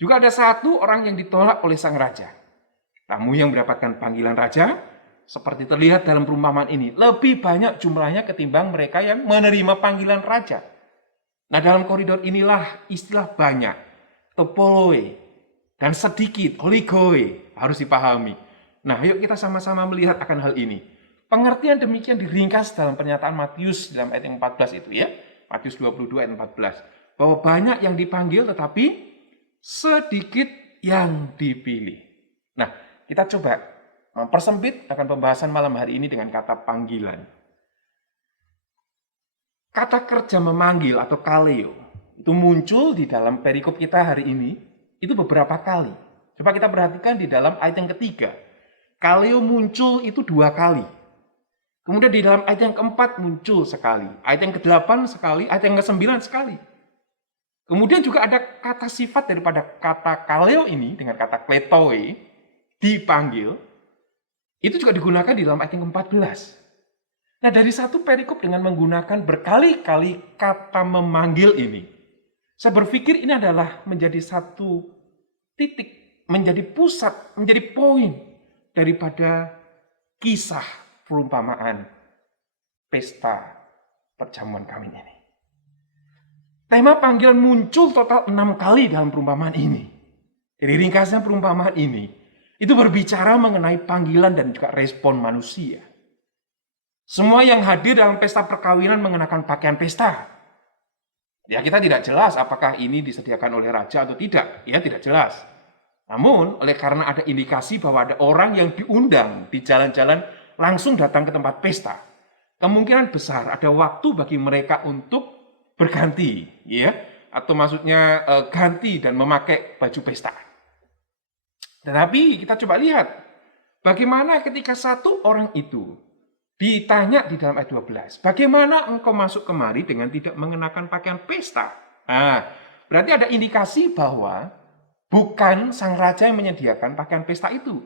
Juga ada satu orang yang ditolak oleh sang raja. Tamu yang mendapatkan panggilan raja, seperti terlihat dalam perumpamaan ini, lebih banyak jumlahnya ketimbang mereka yang menerima panggilan raja. Nah, dalam koridor inilah istilah banyak, topoloi, dan sedikit, oligoi, harus dipahami. Nah, yuk kita sama-sama melihat akan hal ini. Pengertian demikian diringkas dalam pernyataan Matius dalam ayat yang 14 itu ya. Matius 22 ayat 14. Bahwa banyak yang dipanggil tetapi sedikit yang dipilih. Nah, kita coba mempersempit akan pembahasan malam hari ini dengan kata panggilan. Kata kerja memanggil atau kaleo itu muncul di dalam perikop kita hari ini itu beberapa kali. Coba kita perhatikan di dalam ayat yang ketiga. Kaleo muncul itu 2 kali. Kemudian di dalam ayat yang keempat muncul sekali. Ayat yang ke-8 sekali, ayat yang ke-9 sekali. Kemudian juga ada kata sifat daripada kata kaleo ini dengan kata kletoi, dipanggil, itu juga digunakan di dalam ayat yang ke-14. Nah, dari satu perikop dengan menggunakan berkali-kali kata memanggil ini, saya berpikir ini adalah menjadi satu titik, menjadi pusat, menjadi poin daripada kisah perumpamaan pesta perjamuan kawin ini. Tema panggilan muncul total 6 kali dalam perumpamaan ini. Jadi ringkasnya perumpamaan ini, itu berbicara mengenai panggilan dan juga respon manusia. Semua yang hadir dalam pesta perkawinan mengenakan pakaian pesta. Ya, kita tidak jelas apakah ini disediakan oleh raja atau tidak. Ya, tidak jelas. Namun, oleh karena ada indikasi bahwa ada orang yang diundang di jalan-jalan langsung datang ke tempat pesta, kemungkinan besar ada waktu bagi mereka untuk berganti, ya, atau maksudnya ganti dan memakai baju pesta. Tetapi kita coba lihat bagaimana ketika satu orang itu ditanya di dalam ayat 12, bagaimana engkau masuk kemari dengan tidak mengenakan pakaian pesta? Nah, berarti ada indikasi bahwa bukan sang raja yang menyediakan pakaian pesta itu,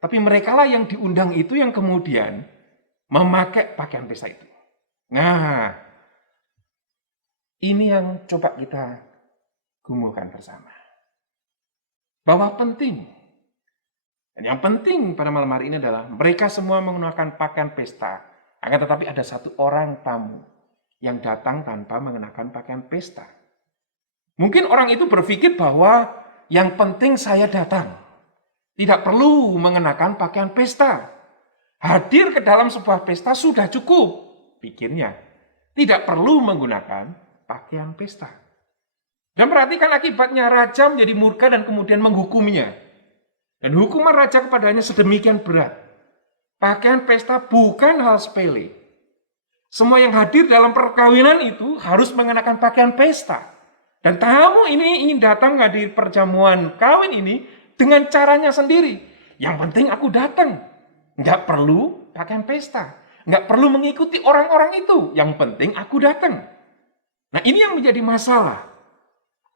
tapi merekalah yang diundang itu yang kemudian memakai pakaian pesta itu. Nah, ini yang coba kita gumulkan bersama. Bahwa penting. Dan yang penting pada malam hari ini adalah mereka semua menggunakan pakaian pesta. Akan tetapi ada satu orang tamu yang datang tanpa mengenakan pakaian pesta. Mungkin orang itu berpikir bahwa yang penting saya datang. Tidak perlu mengenakan pakaian pesta. Hadir ke dalam sebuah pesta sudah cukup, pikirnya. Tidak perlu menggunakan pakaian pesta. Dan perhatikan akibatnya, raja menjadi murka dan kemudian menghukumnya. Dan hukuman raja kepadanya sedemikian berat. Pakaian pesta bukan hal sepele. Semua yang hadir dalam perkawinan itu harus mengenakan pakaian pesta. Dan tamu ini ingin datang di perjamuan kawin ini dengan caranya sendiri. Yang penting aku datang. Nggak perlu pakaian pesta. Nggak perlu mengikuti orang-orang itu. Yang penting aku datang. Nah, ini yang menjadi masalah.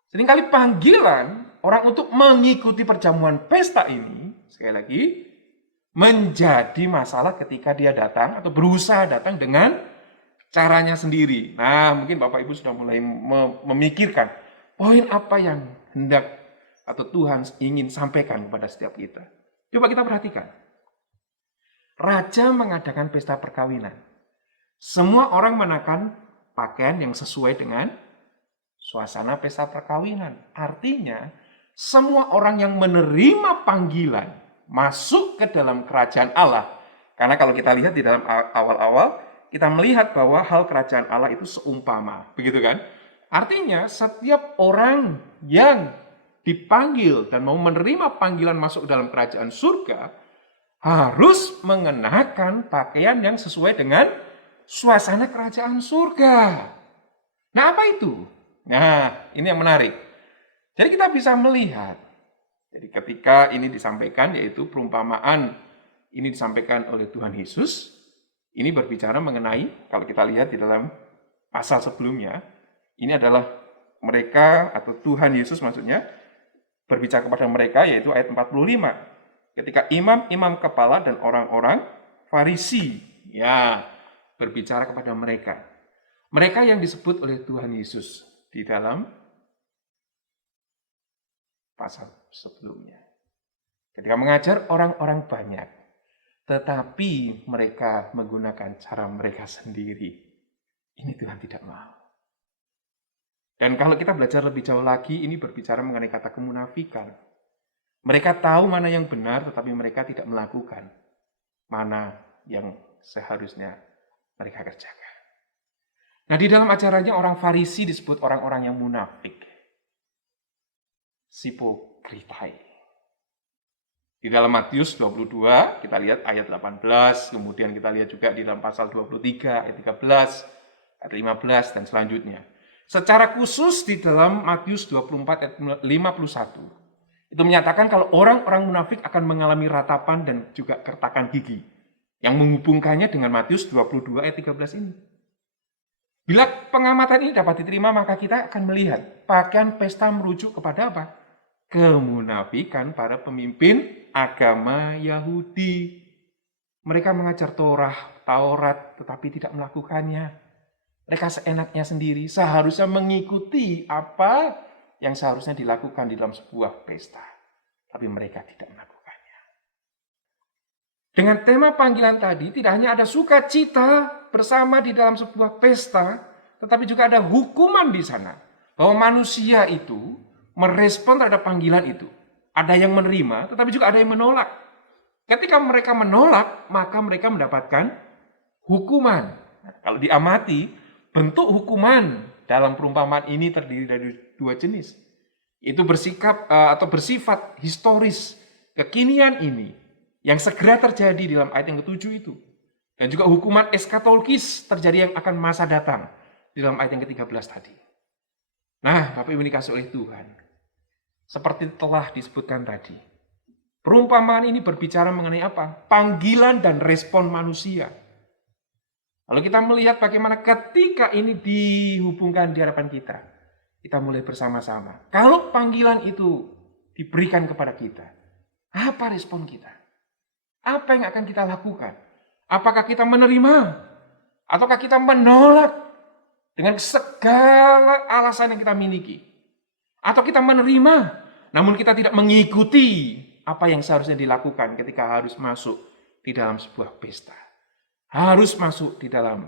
Seringkali panggilan orang untuk mengikuti perjamuan pesta ini, sekali lagi, menjadi masalah ketika dia datang atau berusaha datang dengan caranya sendiri. Nah, mungkin Bapak Ibu sudah mulai memikirkan poin apa yang hendak atau Tuhan ingin sampaikan kepada setiap kita. Coba kita perhatikan. Raja mengadakan pesta perkawinan. Semua orang mengenakan pakaian yang sesuai dengan suasana pesta perkawinan. Artinya, semua orang yang menerima panggilan masuk ke dalam kerajaan Allah. Karena kalau kita lihat di dalam awal-awal, kita melihat bahwa hal kerajaan Allah itu seumpama. Begitu kan? Artinya, setiap orang yang dipanggil dan mau menerima panggilan masuk dalam kerajaan surga, harus mengenakan pakaian yang sesuai dengan suasana kerajaan surga. Nah, apa itu? Nah, ini yang menarik. Jadi kita bisa melihat, jadi ketika ini disampaikan, yaitu perumpamaan ini disampaikan oleh Tuhan Yesus, ini berbicara mengenai, kalau kita lihat di dalam pasal sebelumnya, ini adalah mereka atau Tuhan Yesus maksudnya, berbicara kepada mereka, yaitu ayat 45. Ketika imam-imam kepala dan orang-orang Farisi, ya, berbicara kepada mereka. Mereka yang disebut oleh Tuhan Yesus di dalam pasal sebelumnya. Ketika mengajar orang-orang banyak, tetapi mereka menggunakan cara mereka sendiri. Ini Tuhan tidak mau. Dan kalau kita belajar lebih jauh lagi, ini berbicara mengenai kata kemunafikan. Mereka tahu mana yang benar, tetapi mereka tidak melakukan mana yang seharusnya mereka kerjakan. Nah, di dalam ajarannya orang Farisi disebut orang-orang yang munafik. Sipokritai. Di dalam Matius 22, kita lihat ayat 18, kemudian kita lihat juga di dalam pasal 23, ayat 13, ayat 15, dan selanjutnya. Secara khusus di dalam Matius 24, ayat 51, itu menyatakan kalau orang-orang munafik akan mengalami ratapan dan juga kertakan gigi, yang menghubungkannya dengan Matius 22, ayat 13 ini. Bila pengamatan ini dapat diterima, maka kita akan melihat pakaian pesta merujuk kepada apa? Kemunafikan para pemimpin agama Yahudi. Mereka mengajar Taurat, tetapi tidak melakukannya. Mereka seenaknya sendiri, seharusnya mengikuti apa yang seharusnya dilakukan di dalam sebuah pesta. Tapi mereka tidak melakukannya. Dengan tema panggilan tadi, tidak hanya ada sukacita bersama di dalam sebuah pesta, tetapi juga ada hukuman di sana. Bahwa manusia itu merespon terhadap panggilan itu. Ada yang menerima, tetapi juga ada yang menolak. Ketika mereka menolak, maka mereka mendapatkan hukuman. Nah, kalau diamati, bentuk hukuman dalam perumpamaan ini terdiri dari dua jenis. Itu bersikap atau bersifat historis, kekinian ini, yang segera terjadi di dalam ayat yang ke-7 itu. Dan juga hukuman eskatologis terjadi yang akan masa datang di dalam ayat yang ke-13 tadi. Nah, Bapak Ibu dikasih oleh Tuhan, seperti telah disebutkan tadi, perumpamaan ini berbicara mengenai apa? Panggilan dan respon manusia. Lalu kita melihat bagaimana ketika ini dihubungkan di hadapan kita mulai bersama-sama. Kalau panggilan itu diberikan kepada kita, apa respon kita? Apa yang akan kita lakukan? Apakah kita menerima? Ataukah kita menolak dengan segala alasan yang kita miliki? Atau kita menerima, namun kita tidak mengikuti apa yang seharusnya dilakukan ketika harus masuk di dalam sebuah pesta. Harus masuk di dalam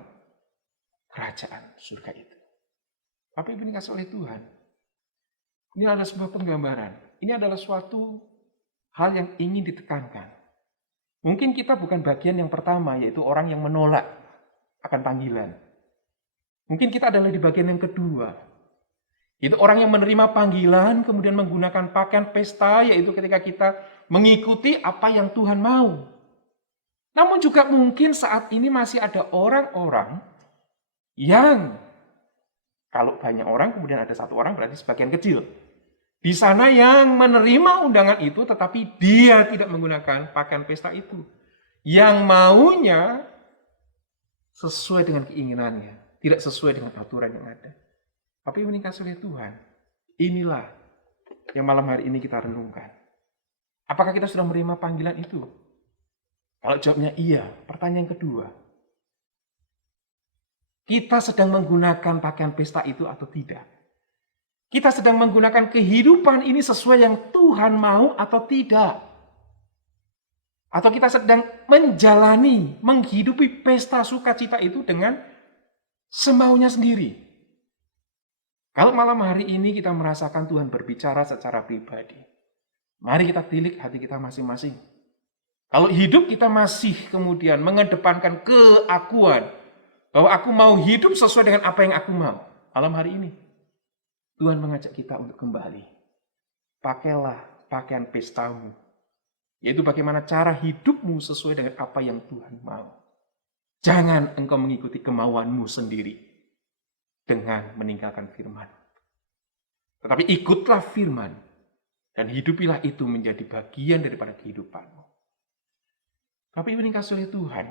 kerajaan surga itu. Apa yang dikasih oleh Tuhan? Ini adalah sebuah penggambaran. Ini adalah suatu hal yang ingin ditekankan. Mungkin kita bukan bagian yang pertama, yaitu orang yang menolak akan panggilan. Mungkin kita adalah di bagian yang kedua. Itu orang yang menerima panggilan, kemudian menggunakan pakaian pesta, yaitu ketika kita mengikuti apa yang Tuhan mau. Namun juga mungkin saat ini masih ada orang-orang yang, kalau banyak orang kemudian ada satu orang berarti sebagian kecil. Di sana yang menerima undangan itu tetapi dia tidak menggunakan pakaian pesta itu. Yang maunya sesuai dengan keinginannya, tidak sesuai dengan aturan yang ada. Tapi ini dikasih oleh Tuhan. Inilah yang malam hari ini kita renungkan. Apakah kita sudah menerima panggilan itu? Kalau jawabnya iya, pertanyaan kedua. kita sedang menggunakan pakaian pesta itu atau tidak. Kita sedang menggunakan kehidupan ini sesuai yang Tuhan mau atau tidak. Atau kita sedang menjalani, menghidupi pesta sukacita itu dengan semaunya sendiri. Kalau malam hari ini kita merasakan Tuhan berbicara secara pribadi, mari kita tilik hati kita masing-masing. Kalau hidup kita masih kemudian mengedepankan keakuan, bahwa aku mau hidup sesuai dengan apa yang aku mau, malam hari ini Tuhan mengajak kita untuk kembali. Pakailah pakaian pestamu, yaitu bagaimana cara hidupmu sesuai dengan apa yang Tuhan mau. Jangan engkau mengikuti kemauanmu sendiri dengan meninggalkan firman. Tetapi ikutlah firman dan hidupilah itu menjadi bagian daripada kehidupanmu. Tapi ini kasih oleh Tuhan.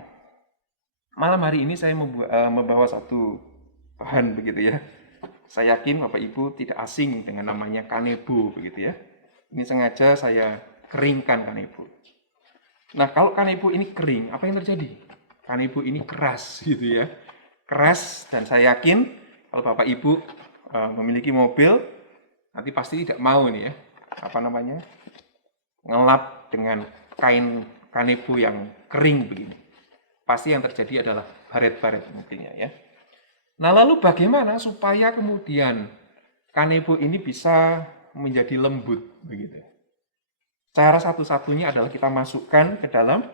Malam hari ini saya membawa satu bahan begitu ya. Saya yakin Bapak Ibu tidak asing dengan namanya kanebo begitu ya. Ini sengaja saya keringkan kanebo. Nah, kalau kanebo ini kering, apa yang terjadi? Kanebo ini keras gitu ya. Keras, dan saya yakin kalau Bapak Ibu memiliki mobil, nanti pasti tidak mau nih ya, ngelap dengan kain kanebo yang kering begini. Pasti yang terjadi adalah baret-baret mobilnya ya. Nah, lalu bagaimana supaya kemudian kanebo ini bisa menjadi lembut begitu? Cara satu-satunya adalah kita masukkan ke dalam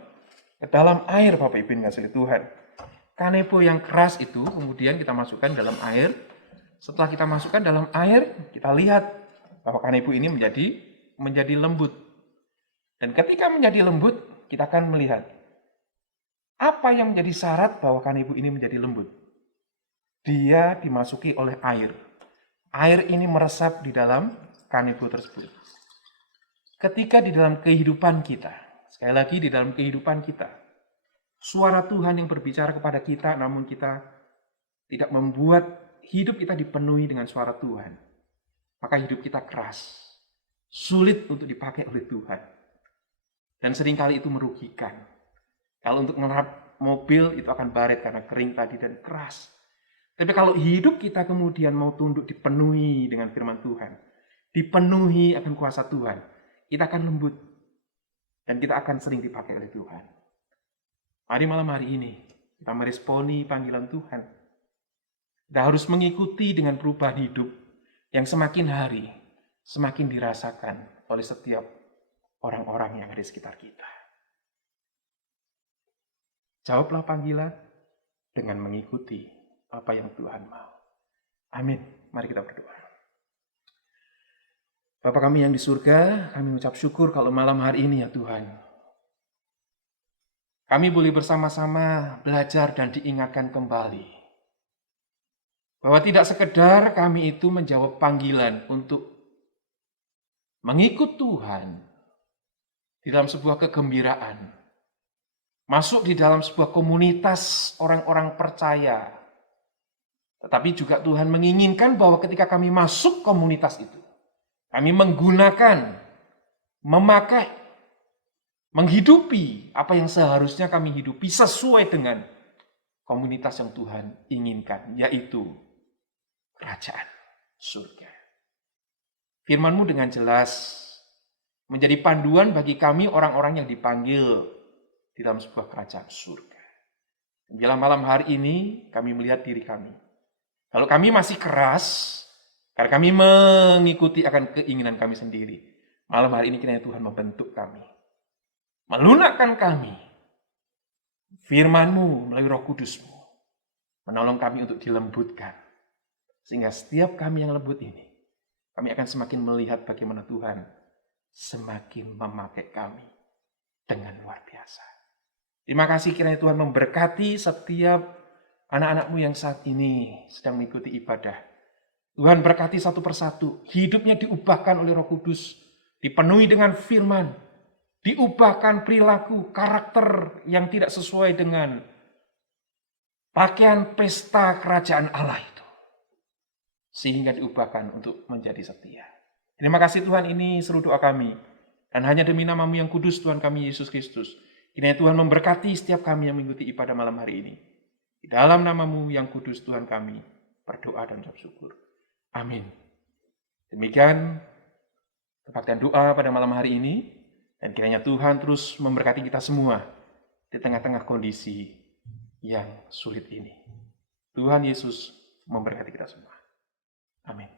air, Bapak Ibu yang kasih Tuhan. Kanebo yang keras itu kemudian kita masukkan dalam air. Setelah kita masukkan dalam air, kita lihat bahwa kanebo ini menjadi lembut. Dan ketika menjadi lembut, kita akan melihat apa yang menjadi syarat bahwa kanebo ini menjadi lembut. Dia dimasuki oleh air. Air ini meresap di dalam kanebo tersebut. Ketika di dalam kehidupan kita, sekali lagi di dalam kehidupan kita, suara Tuhan yang berbicara kepada kita, namun kita tidak membuat hidup kita dipenuhi dengan suara Tuhan, maka hidup kita keras, sulit untuk dipakai oleh Tuhan. Dan seringkali itu merugikan. Kalau untuk ngelap mobil itu akan baret karena kering tadi dan keras. Tapi kalau hidup kita kemudian mau tunduk dipenuhi dengan firman Tuhan, dipenuhi akan kuasa Tuhan, kita akan lembut dan kita akan sering dipakai oleh Tuhan. Mari malam hari ini kita meresponi panggilan Tuhan. Kita harus mengikuti dengan perubahan hidup yang semakin hari semakin dirasakan oleh setiap orang-orang yang ada di sekitar kita. Jawablah panggilan dengan mengikuti apa yang Tuhan mau. Amin. Mari kita berdoa. Bapa kami yang di surga, kami mengucap syukur kalau malam hari ini ya Tuhan, kami boleh bersama-sama belajar dan diingatkan kembali bahwa tidak sekedar kami itu menjawab panggilan untuk mengikut Tuhan di dalam sebuah kegembiraan, masuk di dalam sebuah komunitas orang-orang percaya, tetapi juga Tuhan menginginkan bahwa ketika kami masuk komunitas itu, kami menggunakan, memakai, menghidupi apa yang seharusnya kami hidupi sesuai dengan komunitas yang Tuhan inginkan, yaitu kerajaan surga. Firman-Mu dengan jelas menjadi panduan bagi kami orang-orang yang dipanggil di dalam sebuah kerajaan surga. Bila malam hari ini kami melihat diri kami, kalau kami masih keras, karena kami mengikuti akan keinginan kami sendiri, malam hari ini kiranya Tuhan membentuk kami, melunakkan kami, firman-Mu melalui Roh Kudus-Mu, menolong kami untuk dilembutkan, sehingga setiap kami yang lembut ini, kami akan semakin melihat bagaimana Tuhan semakin memakai kami dengan luar biasa. Terima kasih kiranya Tuhan memberkati setiap anak-anak-Mu yang saat ini sedang mengikuti ibadah. Tuhan berkati satu persatu, hidupnya diubahkan oleh Roh Kudus, dipenuhi dengan firman, diubahkan perilaku, karakter yang tidak sesuai dengan pakaian pesta kerajaan Allah itu, sehingga diubahkan untuk menjadi setia. Terima kasih Tuhan, ini seluruh doa kami, dan hanya demi nama-Mu yang kudus Tuhan kami Yesus Kristus, kiranya Tuhan memberkati setiap kami yang mengikuti ibadah malam hari ini. Di dalam nama-Mu yang kudus Tuhan kami berdoa dan ucap syukur. Amin. Demikian kebaktian doa pada malam hari ini, dan kiranya Tuhan terus memberkati kita semua di tengah-tengah kondisi yang sulit ini. Tuhan Yesus memberkati kita semua. Amin.